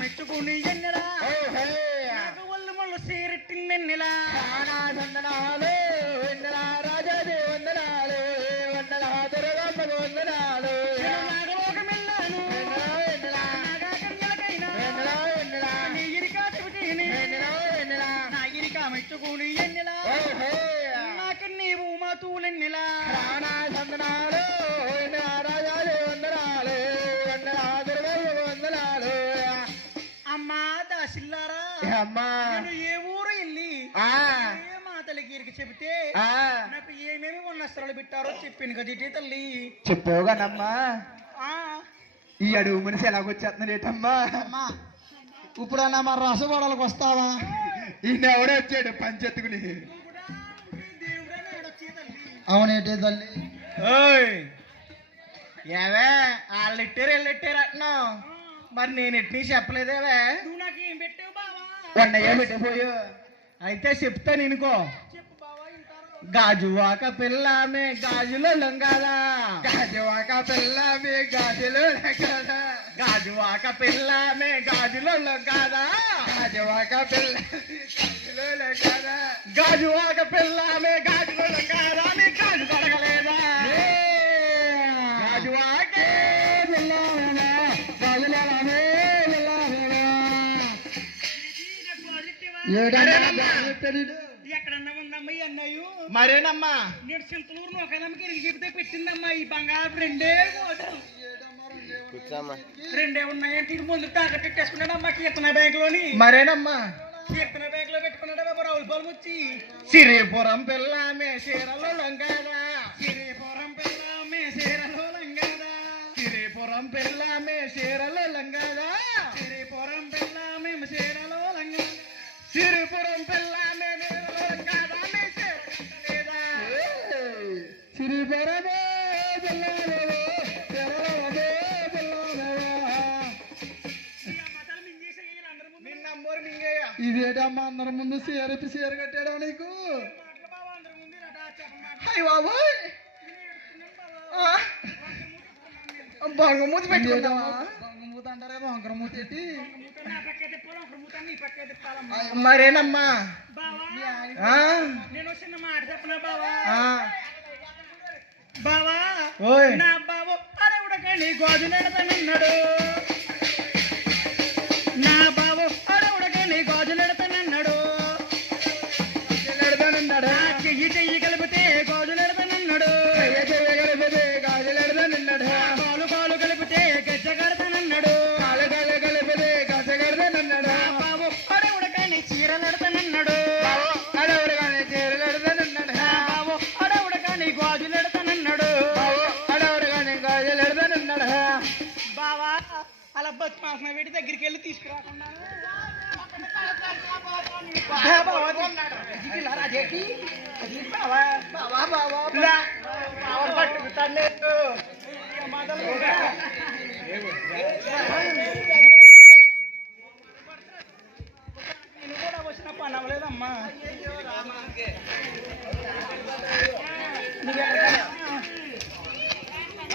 మెచ్చుకుని ఎన్నెలా? ఒళ్ళు మొళ్ళు సీరెట్టిందెన్నెలా? ప్రాణా వందనాలు వనస్త్రాలు పెట్టారో చెప్పింది కదా ఇటీ తల్లి. చెప్పోగానమ్మా ఆ. ఈ అడుగు మనిషి ఎలాగొచ్చేస్తున్నాడేటమ్మా అమ్మా ఇప్పుడన్నా మా రసగోడలకు వస్తావా? ఈయన ఎవడో వచ్చాడు పంచెత్తుకుని అవునేటే తల్లి. ఏవే వాళ్ళు ఇట్టారు వీళ్ళు అంటున్నావు. మరి నేను ఎట్టి చెప్పలేదేవే నువ్వు నాకు ఏం పెట్టావు బావా? వండయ్య పెట్టిపోయా అయితే చెప్తాను ఇనుకో. गाजुआ का पिल्ला में गाजल लंगाला। गाजुआ का पिल्ला में गाजल लंगाला। गाजुआ का पिल्ला में गाजल लंगाला। गाजुआ का पिल्ला गाजुआ का पिल्ला में गाजल लंगाला। में गाज गड़गलेदा गाजुआ के पिल्ला में गाजुल लंगाला। में पिल्ला में। ये डाला మరేనమ్మా? నేను చింతలూరు నూకలమ్మకి ఇరికి చెబితే పెట్టిందమ్మా. ఈ బంగారు రెండే. రెండే ఉన్నాయంటే ఇది ముందు తాకట్టు పెట్టేసుకున్నాడమ్మా కీర్తన బ్యాంక్లోని మరేనమ్మా? కీర్తన బ్యాంక్లో పెట్టుకున్నాడా బాబు రావుల పాలు వచ్చి. సిరిపురం పిల్లమే చీరలో లంగాదా సీరపి సీర కట్టాడా నీకు? అయ్య బాబోయ్! బంగమూతి పెట్టుకుందామా బంగమూత అంటారే బంకరమూత ఏంటి మరేనమ్మా? నేను చిన్న మాట చెప్పనా బావా. బావా నా బావ అడవుడకని గాజు నెడతానన్నాడు అలా బస్ మాసిన వీటి దగ్గరికి వెళ్ళి తీసుకురాకుండా. నేను కూడా వచ్చిన పని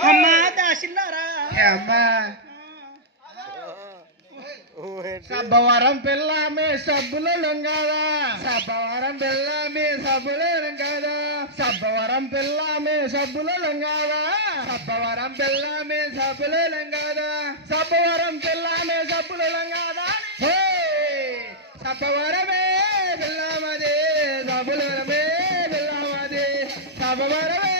అమ్మా దాసిల్లారా? అమ్మా. సబ్బవరం పిల్లమే సబ్బులు లొంగాదా? సబ్బవరం పిల్లమే సబ్బులు లొంగాదా? సబ్బవరం పిల్లమే సబ్బులు లొంగాదా? సబ్బవరం పిల్లమే సబ్బులు లొంగాదా? సబ్బవరం పిల్లమే సబ్బులు లొంగాదా? హే! సబ్బవరమే పిల్లమదే సబ్బులమే పిల్లమదే సబ్బవరమే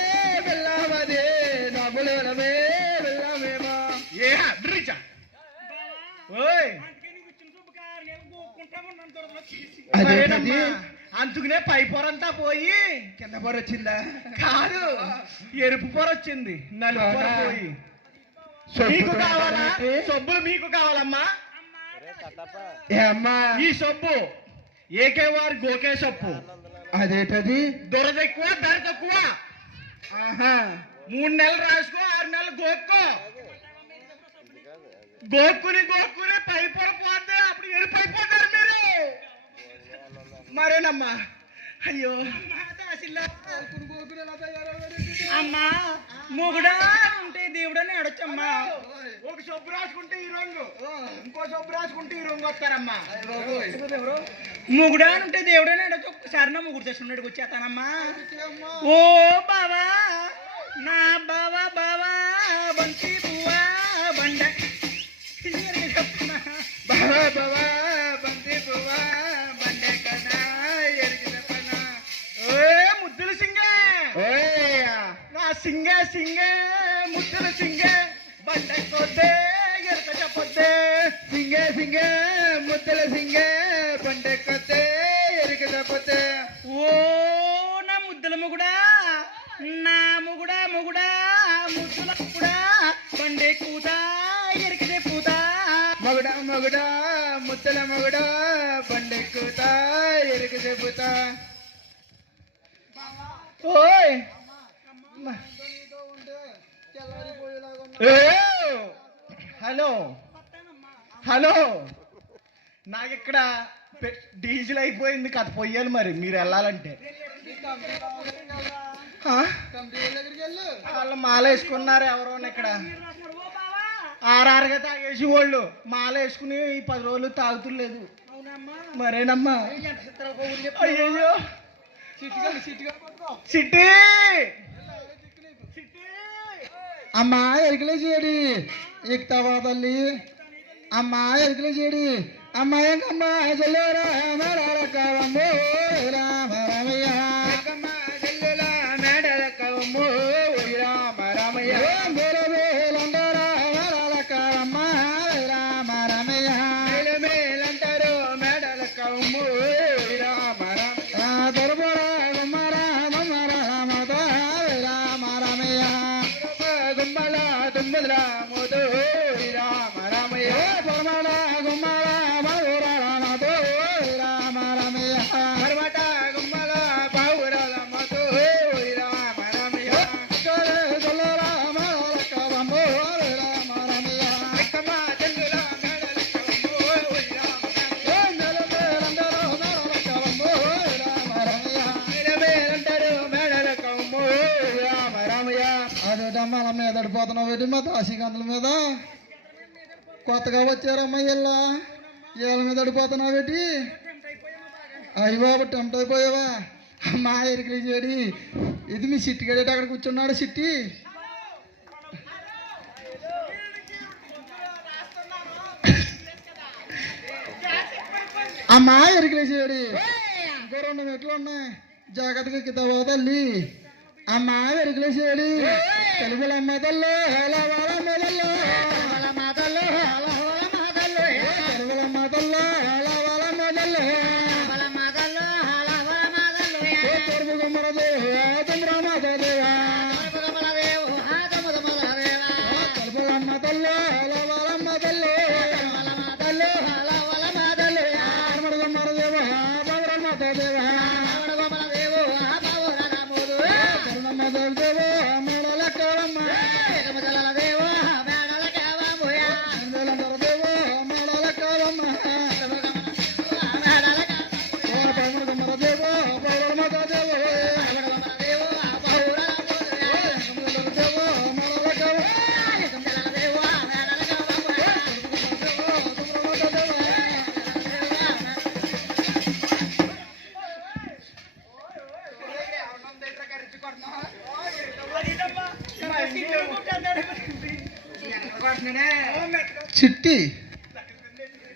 అదేంటది? అందుకనే పై పొరంతా పోయి కింద పొర వచ్చిందా? కాదు. ఎరుపు పొర వచ్చింది. నలుపు పొర? పోయి. మీకు కావాలా? సబ్బులు మీకు కావాలమ్మా. ఏ అమ్మా? ఈ సబ్బు ఏకే వారి గోకే సబ్బు అదేటది? దురద ఎక్కువ ధర తక్కువ. ఆహా. మూడు నెలలు రాసుకో ఆరు నెలలు గోక్కో. గోక్కుని గోక్కుని పై పొర పోతే అప్పుడు ఎరుపు అయిపోతారు మీరు. మరేనమ్మా. అయ్యో. అమ్మా మొగుడా ఉంటే దేవుడని అడొచ్చమ్మా ఒక సబ్బు రాసుకుంటే ఈ రంగు. ఇంకో సబ్బు రాసుకుంటే ఈ రంగు వస్తారమ్మా. మొగుడా ఉంటే దేవుడని అడొచ్చు ఒక్కసారి నా మొగుడు చేస్తున్నాడు వచ్చేస్తానమ్మా. ఓ బావా నా బావా బావా బంతి పువ్వా బండ. బావా బావా. నా సింగే సింగే ముద్దుల సింగే బండ కొద్దే ఎరక చెప్పొద్దే సింగే సింగే ముద్దల సింగే బండే కొత్తే ఎరికి చెప్పతే ఓ నా ముద్దుల మొగుడా నా మొగుడా మొగుడా ముద్దుల మొగుడా బండే కూతా ఎరికితే పూతా మగుడా మగుడా ముద్దల మగుడా బండెక్కుతా ఎరికి చెబుతా ఓయ్ ఏ! హలో! హలో! నాకు ఇక్కడ డీజిల్ అయిపోయింది కథ పొయ్యాలి మరి మీరు వెళ్ళాలంటే? వాళ్ళు మాల వేసుకున్నారు ఎవరో ఇక్కడ. ఆర్ఆర్గా తాగేసి వాళ్ళు మాల వేసుకుని ఈ పది రోజులు తాగుతులేదు. మరేనమ్మా? ఎంత చిత్రాలు అమ్మా ఎరికలే చేయడి. ఎక్కుతావా తల్లి? అమ్మా ఎరికలే చేయడి. అమ్మా ఎంకమ్మా చెల్లెరా అదే అలా మీద పడిపోతున్నావు ఏంటి మా దాసిగంతుల మీద. కొత్తగా వచ్చారమ్మా ఇళ్ళ. ఇళ్ళ మీద పడిపోతున్నావు ఏంటి అయ్యి బాబు టెంప్ట్ అయిపోయావా? మా ఎరికలి చేడి ఇది మీ సిట్టి గడేటి అక్కడ కూర్చున్నాడు సిట్టి. అమ్మా ఎరికలి ఇంకో రెండు మెట్లు ఉన్నాయి. జాగ్రత్తగా కింద తల్లి అమ్మా ఎరికలి తెలుగుల అమ్మ తల్లి హేలా వాళ్ళ మెదల్లో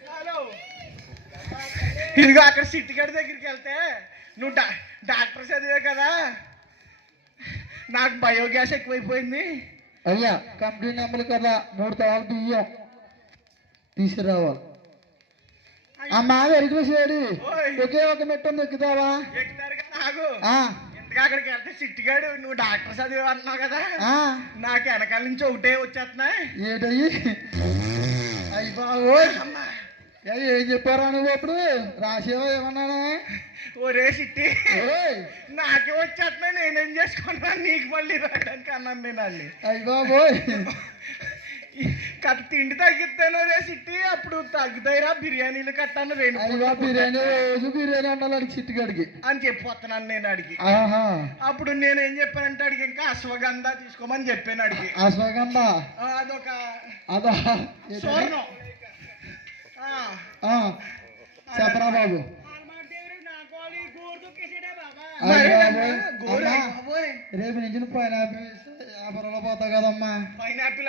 హలో ఇదిగో అక్కడ సిట్టి గడి దగ్గరికి వెళ్తే నువ్వు డా డాక్టర్ చదివే కదా? నాకు బయోగ్యాస్ ఎక్కువైపోయింది. అయ్యా కంపెనీ నెంబర్ కదా మూడు తాళ్ళు బియ్యం తీసుకురావాలి అమ్మా చేడి ఓయ్. ఒకే ఒక మెట్టు ఉంది ఎక్కుతావా? కదా ఎందుకు అక్కడికి వెళ్తే సిట్టిగాడు నువ్వు డాక్టర్ చదివి అంటున్నావు కదా? నాకు వెనకాల నుంచి ఒకటే వచ్చేస్తున్నాయి. ఏటయ్యి? అయ్యి అమ్మా ఏ, చెప్పారా నువ్వు అప్పుడు రాసేవా ఏమన్నానా ఒరే సిట్టి నాకే వచ్చేస్తున్నాయి నేనేం చేసుకున్నాను నీకు మళ్ళీ రావడానికి అన్నాను నేను అయ్యి బాబోయ్ కథ తిండి తగ్గిస్తాను రే సిట్టి. అప్పుడు తగ్గుతాయిరా బిర్యానీలు కట్టాను రెండు అయ్యి బిర్యానీ రోజు బిర్యానీ ఉండాలి చిట్టుగాడికి అని చెప్పొస్తున్నాను నేను అడిగి. ఆహా. అప్పుడు నేను ఏం చెప్పానంటే అడిగి ఇంకా అశ్వగంధ తీసుకోమని చెప్పాను అడిగి. అశ్వగంధ? అదొక అదా? చెప్పరా బాబు. రేపు నుంచి పైనాపిల్ వ్యాపారంలో పోతావు కదమ్మా. పైనాపిల్?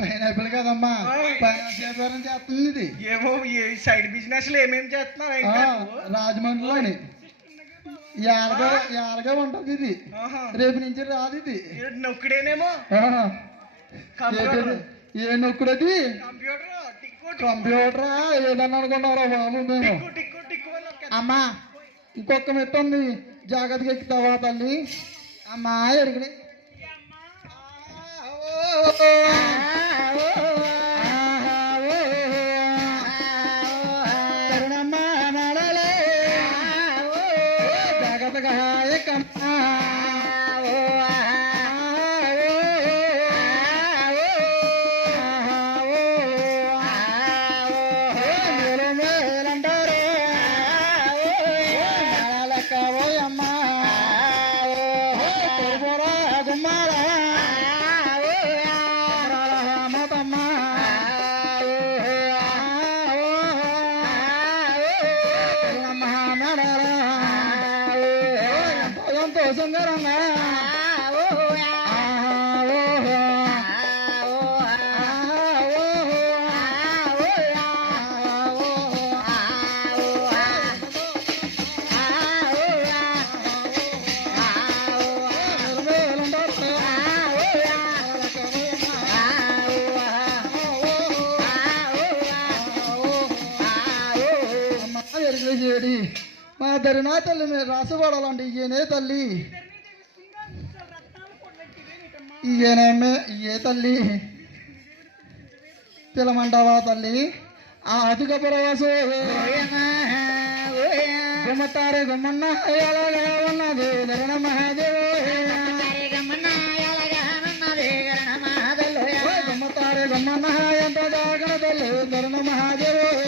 పైనాపిల్ కదమ్మా. పైనాపిల్ వ్యాపారం చేస్తుంది ఇది. ఏమో ఈ సైడ్ బిజినెస్లో ఏమేమి చేస్తున్నావు? రాజమండ్రిలోని. యాలగా యాలగా ఉంటది ఇది. రేపు నుంచి రాదు ఇది. నొక్కుడేనేమో? ఏ నొక్కుడది? కంప్యూటర్ ఏదన్నా అనుకున్నారా బాబు మేము. అమ్మా ఇంకొక మెట్టు ఉంది. జాగ్రత్తగా ఎక్కుతావా తల్లి? అమ్మా ఎరుగుడి నడలే. ఎక్కమ్మా గాయకమ్మా ఎంతో మా దరినా తల్లి మీరు రాసిపడాలండి ఈయనే తల్లి ఈయనేమే ఏ తల్లి. పిలమంటావా తల్లి? ఆదిక ప్రవాసు గుమ్మతారే గుమ్మన్న ఉన్నది ధరణ మహాదేవ. గుమ్మతారే గుమ్మన్న ఎంత దాగన తల్లి ధరణ మహాదేవ.